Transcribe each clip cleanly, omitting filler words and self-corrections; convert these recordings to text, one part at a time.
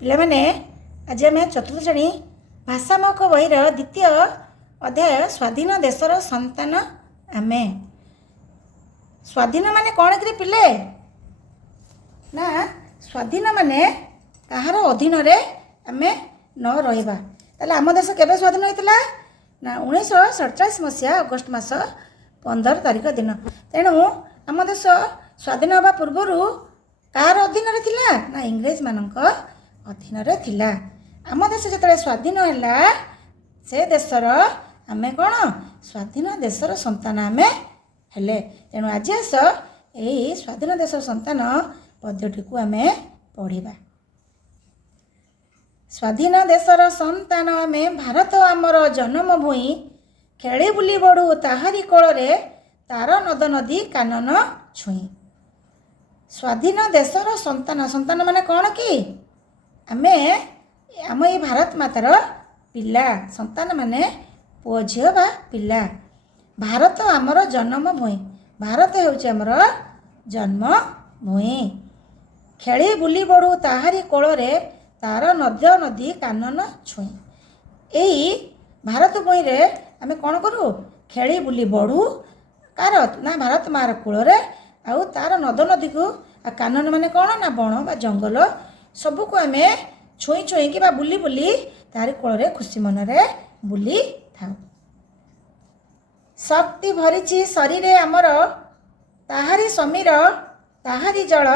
ପିଲାମାନେ ଆଜି ଆମେ ଚତୁର୍ଥ ଶ୍ରେଣୀ ଭାଷାମହକ ବହିର ଦ୍ୱିତୀୟ ଅଧ୍ୟାୟ ସ୍ୱାଧୀନ ଦେଶର ସନ୍ତାନ ଆମେ। ସ୍ୱାଧୀନ ମାନେ କ'ଣ କିରେ ପିଲେ? ନା ସ୍ୱାଧୀନ ମାନେ କାହାର ଅଧୀନରେ ଆମେ ନ ରହିବା। ତାହେଲେ ଆମ ଦେଶ କେବେ ସ୍ୱାଧୀନ ହୋଇଥିଲା? ନା 1947 ମସିହା ଅଗଷ୍ଟ ମାସ 15 ତାରିଖ ଦିନ। ତେଣୁ ଆମ ଦେଶ ସ୍ୱାଧୀନ ହେବା ପୂର୍ବରୁ କାହାର ଅଧୀନରେ ଥିଲା? ନା ଇଂରେଜମାନଙ୍କ ଅଧୀନରେ ଥିଲା। ଆମ ଦେଶ ଯେତେବେଳେ ସ୍ୱାଧୀନ ହେଲା ସେ ଦେଶର ଆମେ କ'ଣ ସ୍ୱାଧୀନ ଦେଶର ସନ୍ତାନ ଆମେ ହେଲେ। ତେଣୁ ଆଜି ଆସ ଏହି ସ୍ୱାଧୀନ ଦେଶର ସନ୍ତାନ ପଦ୍ୟଟିକୁ ଆମେ ପଢ଼ିବା। ସ୍ୱାଧୀନ ଦେଶର ସନ୍ତାନ ଆମେ, ଭାରତ ଆମର ଜନ୍ମଭୂଇଁ, ଖେଳି ବୁଲି ବଢ଼ୁ ତାହାରି କୋଳରେ, ତାର ନଦ ନଦୀ କାନନ ଛୁଇଁ। ସ୍ୱାଧୀନ ଦେଶର ସନ୍ତାନ, ସନ୍ତାନ ମାନେ କ'ଣ କି? ଆମେ ଆମ ଏଇ ଭାରତ ମାତାର ପିଲା। ସନ୍ତାନ ମାନେ ପୁଅ ଝିଅ ବା ପିଲା। ଭାରତ ଆମର ଜନ୍ମଭୂଇଁ, ଭାରତ ହେଉଛି ଆମର ଜନ୍ମଭୂଇଁ। ଖେଳି ବୁଲି ବଢ଼ୁ ତାହାରି କୋଳରେ, ତାର ନଦ ନଦୀ କାନନ ଛୁଇଁ। ଏଇ ଭାରତ ଭୂଇଁରେ ଆମେ କ'ଣ କରୁ? ଖେଳି ବୁଲି ବଢ଼ୁ। କାହାର? ନା ଭାରତ ମାଆର କୂଳରେ। ଆଉ ତାର ନଦ ନଦୀକୁ, ଆଉ କାନନ ମାନେ କ'ଣ? ନା ବଣ ବା ଜଙ୍ଗଲ ସବୁକୁ ଆମେ ଛୁଇଁ ଛୁଇଁକି ବା ବୁଲି ବୁଲି ତାରି କୋଳରେ ଖୁସି ମନରେ ବୁଲିଥାଉ। ଶକ୍ତି ଭରିଛି ଶରୀରେ ଆମର, ତାହାରି ସମୀର ତାହାରି ଜଳ,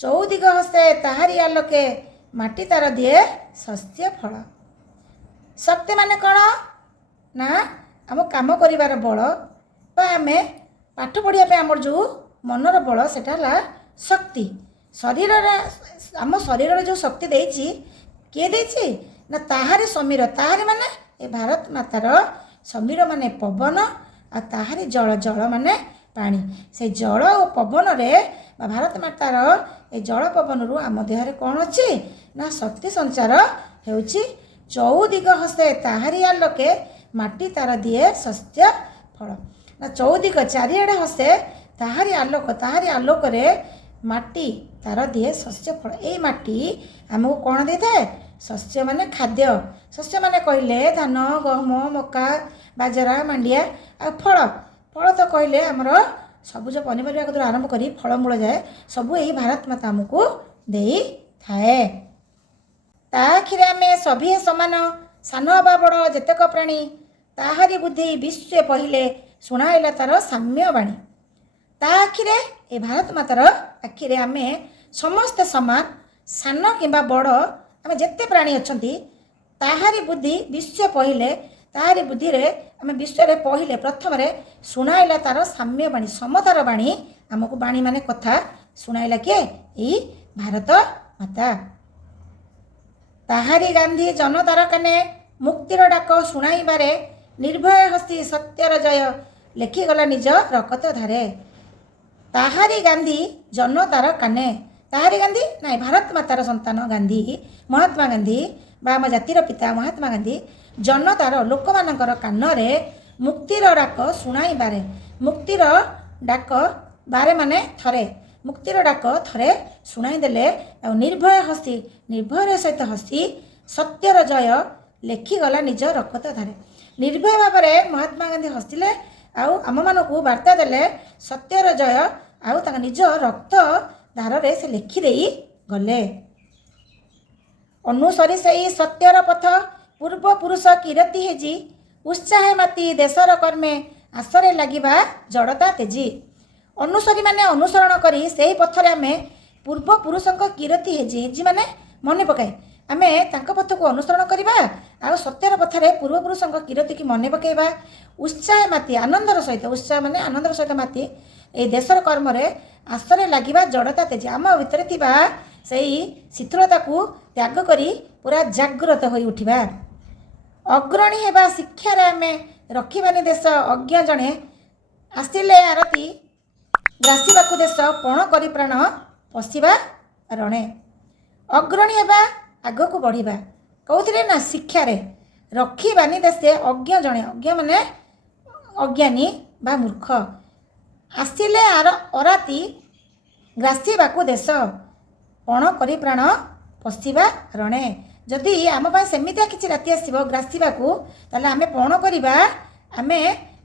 ଚଉଦିଗ ହସେ ତାହାରି ଆଲୋକେ, ମାଟି ତାର ଦିଏ ଶସ୍ୟ ଫଳ। ଶକ୍ତି ମାନେ କ'ଣ? ନା ଆମ କାମ କରିବାର ବଳ ବା ଆମେ ପାଠ ପଢ଼ିବା ପାଇଁ ଆମର ଯେଉଁ ମନର ବଳ, ସେଟା ହେଲା ଶକ୍ତି। ଶରୀରରେ ଆମ ଶରୀରରେ ଯେଉଁ ଶକ୍ତି ଦେଇଛି, କିଏ ଦେଇଛି? ନା ତାହାରି ସମୀର। ତାହାରି ମାନେ ଏ ଭାରତ ମାତାର, ସମୀର ମାନେ ପବନ, ଆଉ ତାହାରି ଜଳ, ଜଳ ମାନେ ପାଣି। ସେଇ ଜଳ ଓ ପବନରେ ବା ଭାରତ ମାତାର ଏ ଜଳ ପବନରୁ ଆମ ଦେହରେ କ'ଣ ଅଛି? ନା ଶକ୍ତି ସଞ୍ଚାର ହେଉଛି। ଚଉଦିଗ ହସେ ତାହାରି ଆଲୋକେ, ମାଟି ତାର ଦିଏ ଶସ୍ୟ ଫଳ। ନା ଚଉଦିଗ ଚାରିଆଡ଼େ ହସେ ତାହାରି ଆଲୋକ, ତାହାରି ଆଲୋକରେ ମାଟି ତାର ଦିଏ ଶସ୍ୟ ଫଳ। ଏଇ ମାଟି ଆମକୁ କ'ଣ ଦେଇଥାଏ? ଶସ୍ୟ ମାନେ ଖାଦ୍ୟ। ଶସ୍ୟ ମାନେ କହିଲେ ଧାନ, ଗହମ, ମକା, ବାଜରା, ମାଣ୍ଡିଆ। ଆଉ ଫଳ, ଫଳ ତ କହିଲେ ଆମର ସବୁଜ ପନିପରିବା କତରୁ ଆରମ୍ଭ କରି ଫଳମୂଳ ଯାଏ ସବୁ ଏହି ଭାରତ ମାତା ଆମକୁ ଦେଇଥାଏ। ତା ଆଖିରେ ଆମେ ସଭିଏ ସମାନ, ସାନ ବା ବଡ଼ ଯେତେକ ପ୍ରାଣୀ, ତାହାରି ବୁଦ୍ଧି ବିଶ୍ୱେ ପହିଲେ, ଶୁଣାଇଲା ତାର ସାମ୍ୟ ବାଣୀ। ତା ଆଖିରେ, ଏ ଭାରତ ମାତାର ଆଖିରେ ଆମେ ସମସ୍ତେ ସମାନ, ସାନ କିମ୍ବା ବଡ଼ ଆମେ ଯେତେ ପ୍ରାଣୀ ଅଛନ୍ତି, ତାହାରି ବୁଦ୍ଧି ବିଶ୍ୱ ପହିଲେ, ତାହାରି ବୁଦ୍ଧିରେ ଆମେ ବିଶ୍ୱରେ ପହିଲେ ପ୍ରଥମରେ, ଶୁଣାଇଲା ତାର ସାମ୍ୟ ବାଣୀ, ସମତାର ବାଣୀ ଆମକୁ, ବାଣୀ ମାନେ କଥା, ଶୁଣାଇଲା କିଏ? ଏଇ ଭାରତ ମାତା। ତାହାରି ଗାନ୍ଧୀ ଜନତାର କାନେ, ମୁକ୍ତିର ଡାକ ଶୁଣାଇବାରେ, ନିର୍ଭୟ ହସି ସତ୍ୟର ଜୟ, ଲେଖିଗଲା ନିଜ ରକତ ଧାରେ। ତାହାରି ଗାନ୍ଧୀ ଜନତାର କାନେ, ତାହାରି ଗାନ୍ଧୀ ନାଇଁ ଭାରତ ମାତାର ସନ୍ତାନ ଗାନ୍ଧୀ, ମହାତ୍ମା ଗାନ୍ଧୀ ବା ଆମ ଜାତିର ପିତା ମହାତ୍ମା ଗାନ୍ଧୀ, ଜନତାର ଲୋକମାନଙ୍କର କାନରେ ମୁକ୍ତିର ଡାକ ଶୁଣାଇବାରେ। ମୁକ୍ତିର ଡାକ, ବାରେ ମାନେ ଥରେ, ମୁକ୍ତିର ଡାକ ଥରେ ଶୁଣାଇ ଦେଲେ, ଆଉ ନିର୍ଭୟ ହସି, ନିର୍ଭୟର ସହିତ ହସି, ସତ୍ୟର ଜୟ, ଲେଖିଗଲା ନିଜ ରକତ ଧାରେ। ନିର୍ଭୟ ଭାବରେ ମହାତ୍ମା ଗାନ୍ଧୀ ହସିଲେ, ଆଉ ଆମମାନଙ୍କୁ ବାର୍ତ୍ତା ଦେଲେ ସତ୍ୟର ଜୟ, ଆଉ ତାଙ୍କ ନିଜ ରକ୍ତ ଧାରରେ ସେ ଲେଖିଦେଇ ଗଲେ। ଅନୁସରି ସେଇ ସତ୍ୟର ପଥ, ପୂର୍ବ ପୁରୁଷ କିରତି ହେଜି, ଉତ୍ସାହେ ମାତି ଦେଶର କର୍ମେ, ଆଶରେ ଲାଗିବା ଜଡ଼ତା ତେଜି। ଅନୁସରି ମାନେ ଅନୁସରଣ କରି, ସେହି ପଥରେ ଆମେ ପୂର୍ବ ପୁରୁଷଙ୍କ କିରତି ହେଜି, ହେଜି ମାନେ ମନେ ପକାଏ, ଆମେ ତାଙ୍କ ପଥକୁ ଅନୁସରଣ କରିବା, ଆଉ ସତ୍ୟର ପଥରେ ପୂର୍ବପୁରୁଷଙ୍କ କିରତିକି ମନେ ପକାଇବା। ଉତ୍ସାହ ମାତି, ଆନନ୍ଦର ସହିତ, ଉତ୍ସାହ ମାନେ ଆନନ୍ଦର ସହିତ ମାତି, ଏହି ଦେଶର କର୍ମରେ ଆଶରେ ଲାଗିବା ଜଡ଼ତା ତେଜି, ଆମ ଭିତରେ ଥିବା ସେଇ ଶିଥିଳତାକୁ ତ୍ୟାଗ କରି ପୁରା ଜାଗ୍ରତ ହୋଇ ଉଠିବା। ଅଗ୍ରଣୀ ହେବା ଶିକ୍ଷାରେ ଆମେ, ରଖିବାନି ଦେଶ ଅଜ୍ଞ ଜଣେ, ଆସିଲେ ଆରତି ଗ୍ରାସିବାକୁ ଦେଶ, ପଣ କରି ପ୍ରାଣ ପଶିବା ରଣେ। ଅଗ୍ରଣୀ ହେବା, ଆଗକୁ ବଢ଼ିବା, କେଉଁଥିରେ? ନା ଶିକ୍ଷାରେ। ରଖିବାନି ଦେଶେ ଅଜ୍ଞ ଜଣେ, ଅଜ୍ଞ ମାନେ ଅଜ୍ଞାନୀ ବା ମୂର୍ଖ। ଆସିଲେ ଅରାତି ଗ୍ରାସିବାକୁ ଦେଶ, ପଣ କରି ପ୍ରାଣ ପଶିବା ରଣେ। ଯଦି ଆମ ପାଇଁ ସେମିତିଆ କିଛି ରାତି ଆସିବ ଗ୍ରାସିବାକୁ, ତାହେଲେ ଆମେ କ'ଣ କରିବା? ଆମେ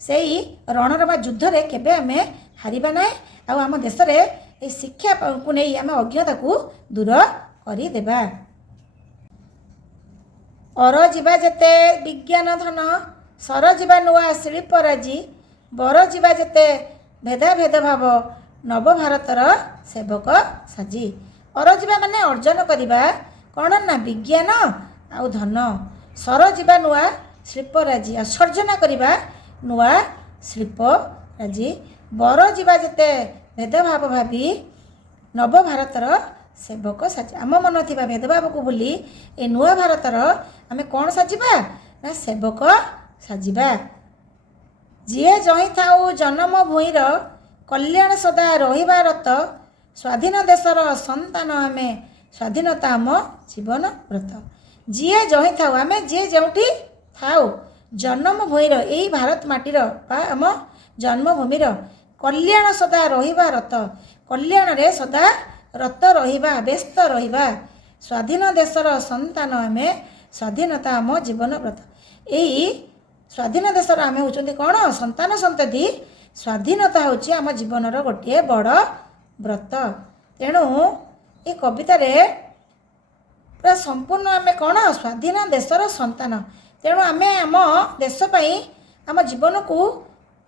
ସେଇ ରଣର ବା ଯୁଦ୍ଧରେ କେବେ ଆମେ ହାରିବା ନାହିଁ। ଆଉ ଆମ ଦେଶରେ এই ଶିକ୍ଷାକୁ ନେଇ ଆମେ ଅଜ୍ଞତାକୁ ଦୂର କରିଦେବା। ଅର ଯିବା ଯେତେ ବିଜ୍ଞାନ ଧନ, ସର ଯିବା ନୂଆ ଶିଳ୍ପରାଜି, ବର ଯିବା ଯେତେ ଭେଦାଭେଦ ଭାବ, ନବଭାରତର ସେବକ ସାଜି। ଅର ଯିବା ମାନେ ଅର୍ଜନ କରିବା କ'ଣ ନା ବିଜ୍ଞାନ ଆଉ ଧନ, ସର ଯିବା ନୂଆ ଶିଳ୍ପରାଜି ଆଉ ସର୍ଜନା କରିବା ନୂଆ ଶିଳ୍ପରାଜି, ବର ଯିବା ଯେତେ ଭେଦଭାବ ଭାବି, ନବଭାରତର ସେବକ ସାଜି। ଆମ ମନ ଥିବା ଭେଦଭାବକୁ ଭୁଲି ଏ ନୂଆ ଭାରତର ଆମେ କ'ଣ ସାଜିବା? ନା ସେବକ ସାଜିବା। ଯିଏ ଜହିଁ ଥାଉ ଜନମ ଭୂଇଁର, କଲ୍ୟାଣ ସଦା ରହିବା ରତ, ସ୍ୱାଧୀନ ଦେଶର ସନ୍ତାନ ଆମେ, ସ୍ୱାଧୀନତା ଆମ ଜୀବନ ବ୍ରତ। ଯିଏ ଜହିଁ ଥାଉ, ଆମେ ଯିଏ ଯେଉଁଠି ଥାଉ, ଜନ୍ମ ଭୂଇଁର ଏଇ ଭାରତ ମାଟିର ବା ଆମ ଜନ୍ମଭୂମିର, କଲ୍ୟାଣ ସଦା ରହିବା ରତ, କଲ୍ୟାଣରେ ସଦା ରତ ରହିବା, ବ୍ୟସ୍ତ ରହିବା, ସ୍ୱାଧୀନ ଦେଶର ସନ୍ତାନ ଆମେ, ସ୍ୱାଧୀନତା ଆମ ଜୀବନ ବ୍ରତ। ଏଇ ସ୍ୱାଧୀନ ଦେଶର ଆମେ ହେଉଛନ୍ତି କ'ଣ? ସନ୍ତାନ ସନ୍ତତି। ସ୍ୱାଧୀନତା ହେଉଛି ଆମ ଜୀବନର ଗୋଟିଏ ବଡ଼ ବ୍ରତ। ତେଣୁ ଏ କବିତାରେ ପୁରା ସମ୍ପୂର୍ଣ୍ଣ ଆମେ କ'ଣ? ସ୍ୱାଧୀନ ଦେଶର ସନ୍ତାନ। ତେଣୁ ଆମେ ଆମ ଦେଶ ପାଇଁ ଆମ ଜୀବନକୁ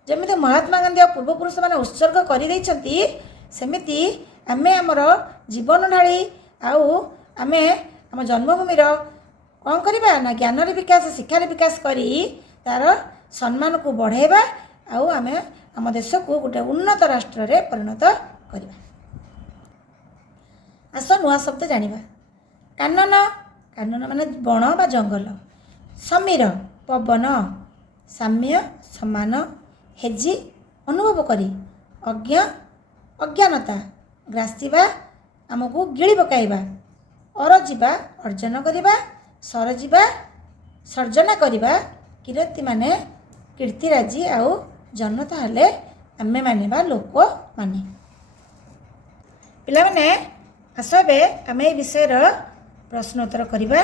ଯେମିତି ମହାତ୍ମା ଗାନ୍ଧୀ ଆଉ ପୂର୍ବପୁରୁଷମାନେ ଉତ୍ସର୍ଗ କରିଦେଇଛନ୍ତି, ସେମିତି ଆମେ ଆମର ଜୀବନ ଢାଳି ଆଉ ଆମେ ଆମ ଜନ୍ମଭୂମିର କ'ଣ କରିବା? ନା ଜ୍ଞାନର ବିକାଶ, ଶିକ୍ଷାର ବିକାଶ କରି ତା'ର ସମ୍ମାନକୁ ବଢ଼ାଇବା ଆଉ ଆମେ ଆମ ଦେଶକୁ ଗୋଟେ ଉନ୍ନତ ରାଷ୍ଟ୍ରରେ ପରିଣତ କରିବା। ଆସ ନୂଆ ଶବ୍ଦ ଜାଣିବା। କାନନ, କାନନ ମାନେ ବଣ ବା ଜଙ୍ଗଲ। ସମୀର, ପବନ। ସାମ୍ୟ, ସମାନ। ହେଜି, ଅନୁଭବ କରି। ଅଜ୍ଞ, ଅଜ୍ଞାନତା। ଗ୍ରାସିବା, ଆମକୁ ଗିଳି ପକାଇବା। ଅରଜିବା, ଅର୍ଜନ କରିବା। ସରଜିବା, ସର୍ଜନା କରିବା। କିରତି ମାନେ କୀର୍ତ୍ତିରାଜି ଆଉ ଜନତା ହେଲେ ଆମେମାନେ ବା ଲୋକମାନେ। ପିଲାମାନେ ଆସ ଏବେ ଆମେ ଏ ବିଷୟର ପ୍ରଶ୍ନ ଉତ୍ତର କରିବା।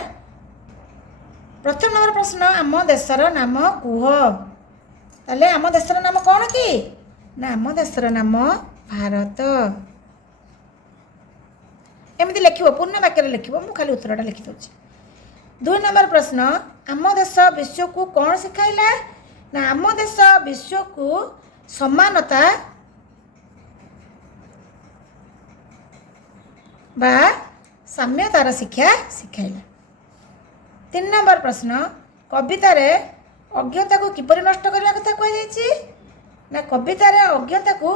ପ୍ରଥମ ନମ୍ବର ପ୍ରଶ୍ନ, ଆମ ଦେଶର ନାମ କୁହ। ତାହେଲେ ଆମ ଦେଶର ନାମ କ'ଣ କି? ନା ଆମ ଦେଶର ନାମ ଭାରତ। ଏମିତି ଲେଖିବ, ପୂର୍ଣ୍ଣ ବାକ୍ୟରେ ଲେଖିବ, ମୁଁ ଖାଲି ଉତ୍ତରଟା ଲେଖିଦେଉଛି। 2 ନମ୍ବର ପ୍ରଶ୍ନ, ଆମ ଦେଶ ବିଶ୍ୱକୁ କ'ଣ ଶିଖାଇଲା? ନା ଆମ ଦେଶ ବିଶ୍ୱକୁ ସମାନତା ବା ସାମ୍ୟତାର ଶିକ୍ଷା ଶିଖାଇଲା। 3 ନମ୍ବର ପ୍ରଶ୍ନ, କବିତାରେ ଅଜ୍ଞତାକୁ କିପରି ନଷ୍ଟ କରିବା କଥା କୁହାଯାଇଛି? ନା କବିତାରେ ଅଜ୍ଞତାକୁ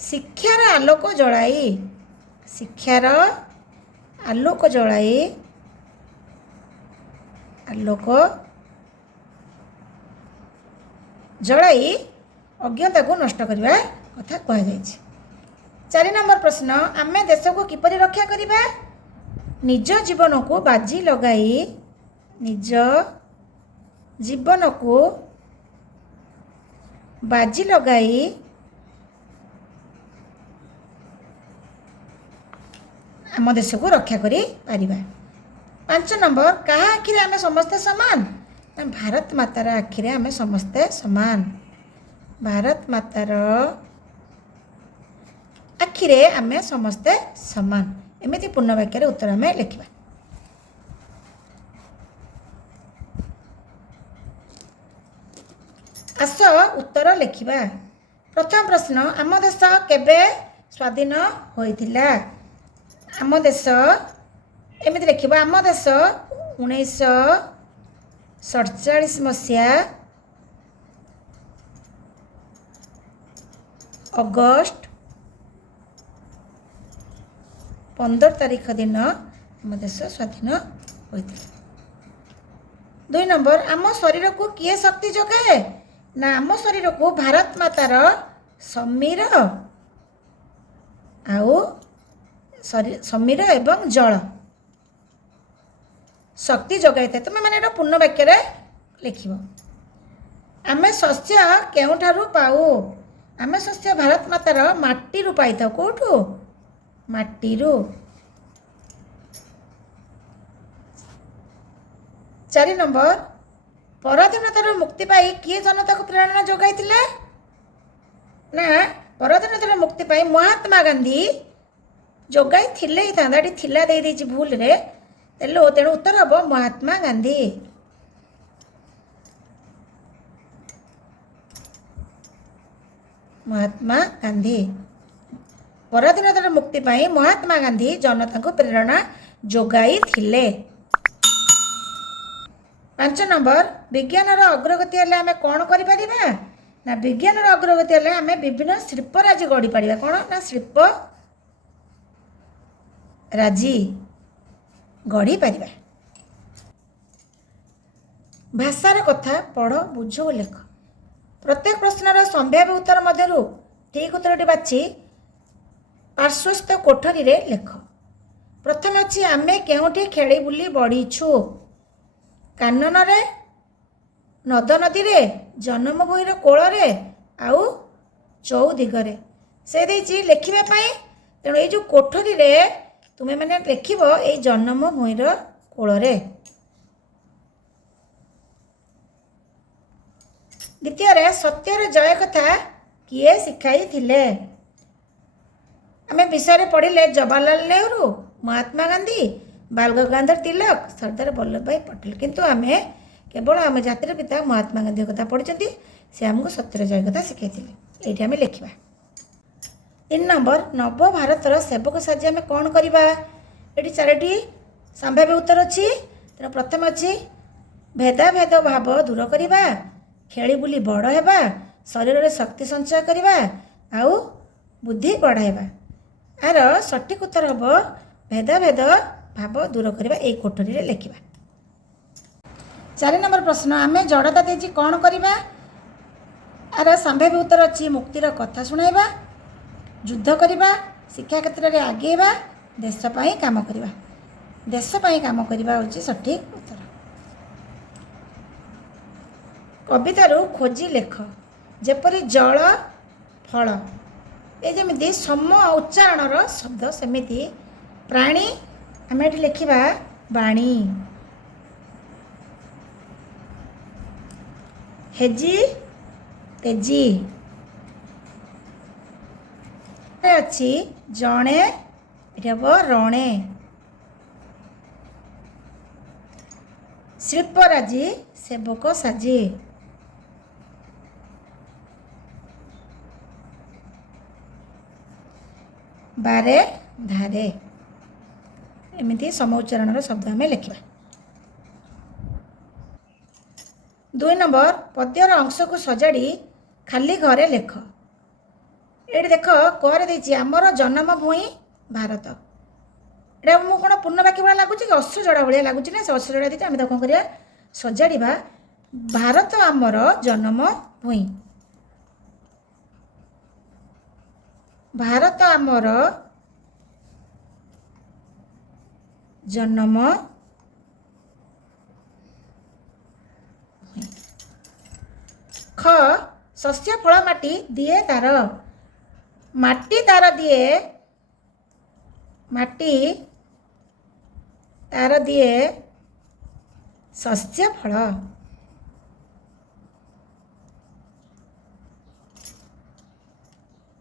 ଶିକ୍ଷାର ଆଲୋକ ଜଳାଇ, ଶିକ୍ଷାର ଆଲୋକ ଜଳାଇ, ଆଲୋକ ଜଳାଇ ଅଜ୍ଞତାକୁ ନଷ୍ଟ କରିବା କଥା କୁହାଯାଇଛି। 4 ନମ୍ବର ପ୍ରଶ୍ନ, ଆମେ ଦେଶକୁ କିପରି ରକ୍ଷା କରିବା? ନିଜ ଜୀବନକୁ ବାଜି ଲଗାଇ, ନିଜ ଜୀବନକୁ ବାଜି ଲଗାଇ ଆମ ଦେଶକୁ ରକ୍ଷା କରିପାରିବା। 5 ନମ୍ବର, କାହା ଆଖିରେ ଆମେ ସମସ୍ତେ ସମାନ? ନା ଭାରତ ମାତାର ଆଖିରେ ଆମେ ସମସ୍ତେ ସମାନ। ଭାରତ ମାତାର ଆଖିରେ ଆମେ ସମସ୍ତେ ସମାନ। ଏମିତି ପୂର୍ଣ୍ଣ ବାକ୍ୟରେ ଉତ୍ତର ଆମେ ଲେଖିବା। ଆସ ଉତ୍ତର ଲେଖିବା। ପ୍ରଥମ ପ୍ରଶ୍ନ, ଆମ ଦେଶ କେବେ ସ୍ୱାଧୀନ ହୋଇଥିଲା? ଆମ ଦେଶ ଏମିତି ଲେଖିବ, ଆମ ଦେଶ 1947 ମସିହା ଅଗଷ୍ଟ 15 ତାରିଖ ଦିନ ଆମ ଦେଶ ସ୍ୱାଧୀନ ହୋଇଥିଲା। 2 ନମ୍ବର, ଆମ ଶରୀରକୁ କିଏ ଶକ୍ତି ଯୋଗାଏ? ନା ଆମ ଶରୀରକୁ ଭାରତ ମାତାର ସମୀର ଆଉ ସମୀର ଏବଂ ଜଳ ଶକ୍ତି ଯୋଗାଇଥାଏ। ତୁମେ ମାନେ ଏଇଟା ପୂର୍ଣ୍ଣ ବାକ୍ୟରେ ଲେଖିବ। ଆମେ ଶସ୍ୟ କେଉଁଠାରୁ ପାଉ? ଆମେ ଶସ୍ୟ ଭାରତ ମାତାର ମାଟିରୁ ପାଇଥାଉ। କେଉଁଠୁ? ମାଟିରୁ। ଚାରି ନମ୍ବର, ପରାଧୀନତାରୁ ମୁକ୍ତି ପାଇ କିଏ ଜନତାକୁ ପ୍ରେରଣା ଯୋଗାଇଥିଲେ? ନା ପରାଧୀନତାରୁ ମୁକ୍ତି ପାଇଁ ମହାତ୍ମା ଗାନ୍ଧୀ ଯୋଗାଇଥିଲେ ହେଇଥାନ୍ତା, ଏଠି ଥିଲା ଦେଇଦେଇଛି ଭୁଲରେ, ତେଣୁ ଉତ୍ତର ହେବ ମହାତ୍ମା ଗାନ୍ଧୀ। ମହାତ୍ମା ଗାନ୍ଧୀ ପରାଧୀନତାରୁ ମୁକ୍ତି ପାଇଁ ମହାତ୍ମା ଗାନ୍ଧୀ ଜନତାଙ୍କୁ ପ୍ରେରଣା ଯୋଗାଇଥିଲେ। 5 ନମ୍ବର, ବିଜ୍ଞାନର ଅଗ୍ରଗତି ହେଲେ ଆମେ କ'ଣ କରିପାରିବା? ନା ବିଜ୍ଞାନର ଅଗ୍ରଗତି ହେଲେ ଆମେ ବିଭିନ୍ନ ଶିଳ୍ପରାଜି ଗଢ଼ିପାରିବା। କ'ଣ ନା ଶିଳ୍ପ ରାଜି ଗଢ଼ିପାରିବା। ଭାଷାର କଥା ପଢ଼, ବୁଝ ଓ ଲେଖ। ପ୍ରତ୍ୟେକ ପ୍ରଶ୍ନର ସମ୍ଭାବ୍ୟ ଉତ୍ତର ମଧ୍ୟରୁ ଠିକ୍ ଉତ୍ତରଟି ବାଛି ପାର୍ଶ୍ୱସ୍ଥ କୋଠରୀରେ ଲେଖ। ପ୍ରଥମେ ଅଛି ଆମେ କେଉଁଠି ଖେଳି ବୁଲି ବଢ଼ିଛୁ? କାନନରେ, ନଦ ନଦୀରେ, ଜନ୍ମଭୂମିର କୋଳରେ ଆଉ ଚଉଦିଗରେ। ସେ ଦେଇଛି ଲେଖିବା ପାଇଁ, ତେଣୁ ଏଇ ଯେଉଁ କୋଠରୀରେ ତୁମେମାନେ ଲେଖିବ ଏଇ ଜନ୍ମଭୂମିର କୋଳରେ। ଦ୍ୱିତୀୟରେ ସତ୍ୟର ଜୟ କଥା କିଏ ଶିଖାଇଥିଲେ? ଆମେ ବିଷୟରେ ପଢ଼ିଲେ ଜବାହରଲାଲ ନେହେରୁ, ମହାତ୍ମା ଗାନ୍ଧୀ, ବାଲ ଗଙ୍ଗାଧର ତିଲକ, ସର୍ଦ୍ଦାର ବଲ୍ଲଭ ଭାଇ ପଟେଲ। କିନ୍ତୁ ଆମେ କେବଳ ଆମ ଜାତିର ପିତା ମହାତ୍ମା ଗାନ୍ଧୀଙ୍କ କଥା ପଢ଼ିଛନ୍ତି। ସେ ଆମକୁ ସତ୍ୟର ଜୟ କଥା ଶିଖାଇଥିଲେ। ଏଇଠି ଆମେ ଲେଖିବା। 3 ନମ୍ବର, ନବ ଭାରତର ସେବକ ସାଜି ଆମେ କ'ଣ କରିବା? ଏଠି 4ଟି ସମ୍ଭାବ୍ୟ ଉତ୍ତର ଅଛି। ତେଣୁ ପ୍ରଥମେ ଅଛି ଭେଦାଭେଦ ଭାବ ଦୂର କରିବା, ଖେଳି ବୁଲି ବଡ଼ ହେବା, ଶରୀରରେ ଶକ୍ତି ସଞ୍ଚୟ କରିବା ଆଉ ବୁଦ୍ଧି ବଢ଼ାଇବା। ଆର ସଠିକ୍ ଉତ୍ତର ହେବ ଭେଦାଭେଦ ଭାବ ଦୂର କରିବା। ଏଇ କୋଠରୀରେ ଲେଖିବା। 4 ନମ୍ବର ପ୍ରଶ୍ନ, ଆମେ ଜଡ଼ତା ଦେଇଛି କ'ଣ କରିବା? ଆର ସମ୍ଭାବ୍ୟ ଉତ୍ତର ଅଛି ମୁକ୍ତିର କଥା ଶୁଣାଇବା, ଯୁଦ୍ଧ କରିବା, ଶିକ୍ଷା କ୍ଷେତ୍ରରେ ଆଗେଇବା, ଦେଶ ପାଇଁ କାମ କରିବା। ଦେଶ ପାଇଁ କାମ କରିବା ହେଉଛି ସଠିକ୍ ଉତ୍ତର। କବିତାରୁ ଖୋଜି ଲେଖ। ଯେପରି ଜଳ, ଫଳ, ଏ ଯେମିତି ସମ ଉଚ୍ଚାରଣର ଶବ୍ଦ, ସେମିତି ପ୍ରାଣୀ ଆମେ ଏଠି ଲେଖିବା ବାଣୀ। ହେଜି, ତେଜି। ଅଛି ଜଣେ, ଏଠି ହେବ ରଣେ। ଶିଳ୍ପରାଜି, ସେବକ ସାଜି। ବାରେ, ଧାରେ। ଏମିତି ସମ ଉଚ୍ଚାରଣର ଶବ୍ଦ ଆମେ ଲେଖିବା। 2 ନମ୍ବର, ପଦ୍ୟର ଅଂଶକୁ ସଜାଡ଼ି ଖାଲି ଘରେ ଲେଖ। ଏଠି ଦେଖ କରେ ଦେଇଛି ଆମର ଜନ୍ମଭୂମି ଭାରତ। ଏଇଟା ମୁଁ କ'ଣ ପୂର୍ଣ୍ଣ ବାକ୍ୟ ଭଳିଆ ଲାଗୁଛି କି ଅଶ୍ରୁଜଡ଼ା ଭଳିଆ ଲାଗୁଛି? ନା ସେ ଅଶ୍ରୁଜଡ଼ା ଦେଇଛି। ଆମେ ତାକୁ କ'ଣ କରିବା? ସଜାଡ଼ିବା। ଭାରତ ଆମର ଜନ୍ମଭୂମି। ଭାରତ ଆମର ଜନ୍ମ। ଖ, ଶସ୍ୟ ଫଳ ମାଟି ଦିଏ ତାର। ମାଟି ତାର ଦିଏ, ମାଟି ତାର ଦିଏ ଶସ୍ୟ ଫଳ।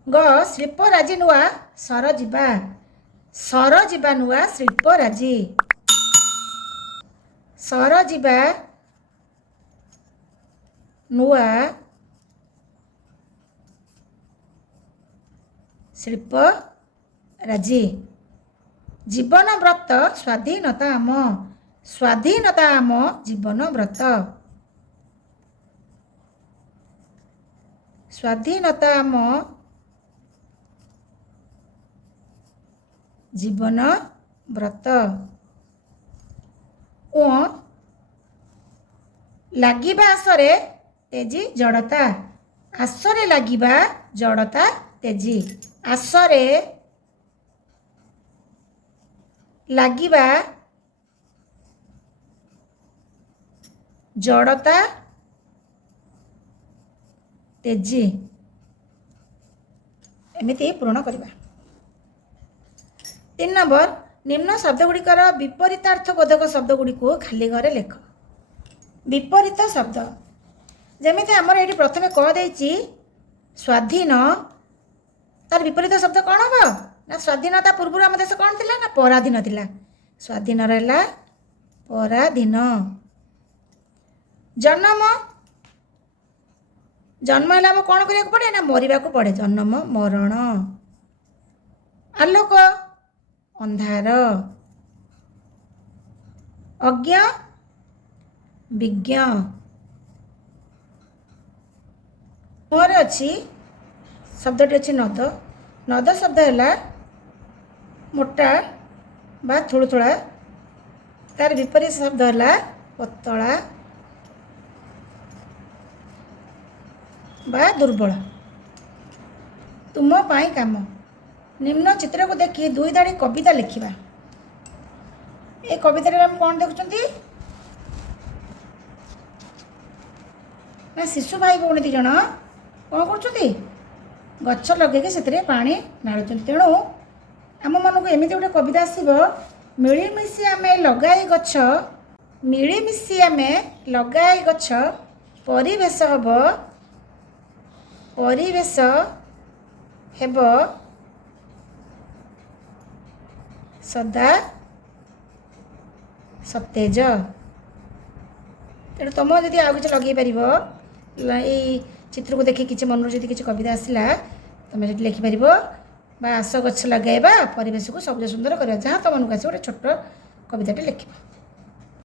ଗ, ଶିଳ୍ପରାଜି ନୂଆ ସର ଯିବା। ସର ଯିବା ନୂଆ ଶିଳ୍ପରାଜି। ସର ଯିବା ନୂଆ ଶିଳ୍ପରାଜି। ଜୀବନ ବ୍ରତ ସ୍ୱାଧୀନତା ଆମ। ସ୍ୱାଧୀନତା ଆମ ଜୀବନ ବ୍ରତ। ସ୍ୱାଧୀନତା ଆମ ଜୀବନ ବ୍ରତ। ଓ, ଲାଗିବା ଆସରେ ତେଜି ଜଡ଼ତା। ଆସରେ ଲାଗିବା, ଜଡ଼ତା ତେଜି। ଆସରେ ଲାଗିବା, ଜଡ଼ତା ତେଜି। ଏମିତି ପୂରଣ କରିବା। 3 ନମ୍ବର, ନିମ୍ନ ଶବ୍ଦଗୁଡ଼ିକର ବିପରୀତାର୍ଥ ବୋଧକ ଶବ୍ଦଗୁଡ଼ିକୁ ଖାଲି ଘରେ ଲେଖ। ବିପରୀତ ଶବ୍ଦ ଯେମିତି ଆମର ଏଠି ପ୍ରଥମେ କ ଦେଇଛି ସ୍ୱାଧୀନ ତାର ବିପରୀତ ଶବ୍ଦ କ'ଣ ହେବ ନା ସ୍ୱାଧୀନତା ପୂର୍ବରୁ ଆମ ଦେଶ କ'ଣ ଥିଲା ନା ପରାଧୀନ ଥିଲା ସ୍ୱାଧୀନର ହେଲା ପରାଧୀନ। ଜନ୍ମ ଜନ୍ମ ହେଲେ ଆମକୁ କ'ଣ କରିବାକୁ ପଡ଼େ ନା ମରିବାକୁ ପଡ଼େ ଜନ୍ମ ମରଣ। ଆଲୋକ ଅନ୍ଧାର ଅଜ୍ଞ ବିଜ୍ଞ। ମୁହଁରେ ଅଛି ଶବ୍ଦଟି ଅଛି ନଦ ନଦ ଶବ୍ଦ ହେଲା ମୋଟା ବା ଥୁଳୁଥୁଳା ତାର ବିପରୀତ ଶବ୍ଦ ହେଲା ପତଳା ବା ଦୁର୍ବଳ। ତୁମ ପାଇଁ କାମ ନିମ୍ନ ଚିତ୍ରକୁ ଦେଖି 2 ଧାଡ଼ି କବିତା ଲେଖିବା। ଏ କବିତାରେ ଆମେ କ'ଣ ଦେଖୁଛନ୍ତି ନା ଶିଶୁ ଭାଇ ଭଉଣୀ 2 ଜଣ କ'ଣ କରୁଛନ୍ତି ଗଛ ଲଗେଇକି ସେଥିରେ ପାଣି ଢାଳୁଛନ୍ତି। ତେଣୁ ଆମ ମନକୁ ଏମିତି ଗୋଟେ କବିତା ଆସିବ ମିଳିମିଶି ଆମେ ଲଗାଇ ଗଛ ମିଳିମିଶି ଆମେ ଲଗାଇ ଗଛ ପରିବେଶ ହେବ ସଦା ସତେଜ। ତେଣୁ ତୁମ ଯଦି ଆଉ କିଛି ଲଗେଇ ପାରିବ ଏଇ ଚିତ୍ରକୁ ଦେଖି କିଛି ମନରୁ ଯଦି କିଛି କବିତା ଆସିଲା ତୁମେ ସେଠି ଲେଖିପାରିବ ବା ଆସ ଗଛ ଲଗାଇବା ପରିବେଶକୁ ସବୁଜ ସୁନ୍ଦର କରିବା ଯାହା ତୁମ ମନକୁ ଆସିବ ଗୋଟେ ଛୋଟ କବିତାଟେ ଲେଖିବ।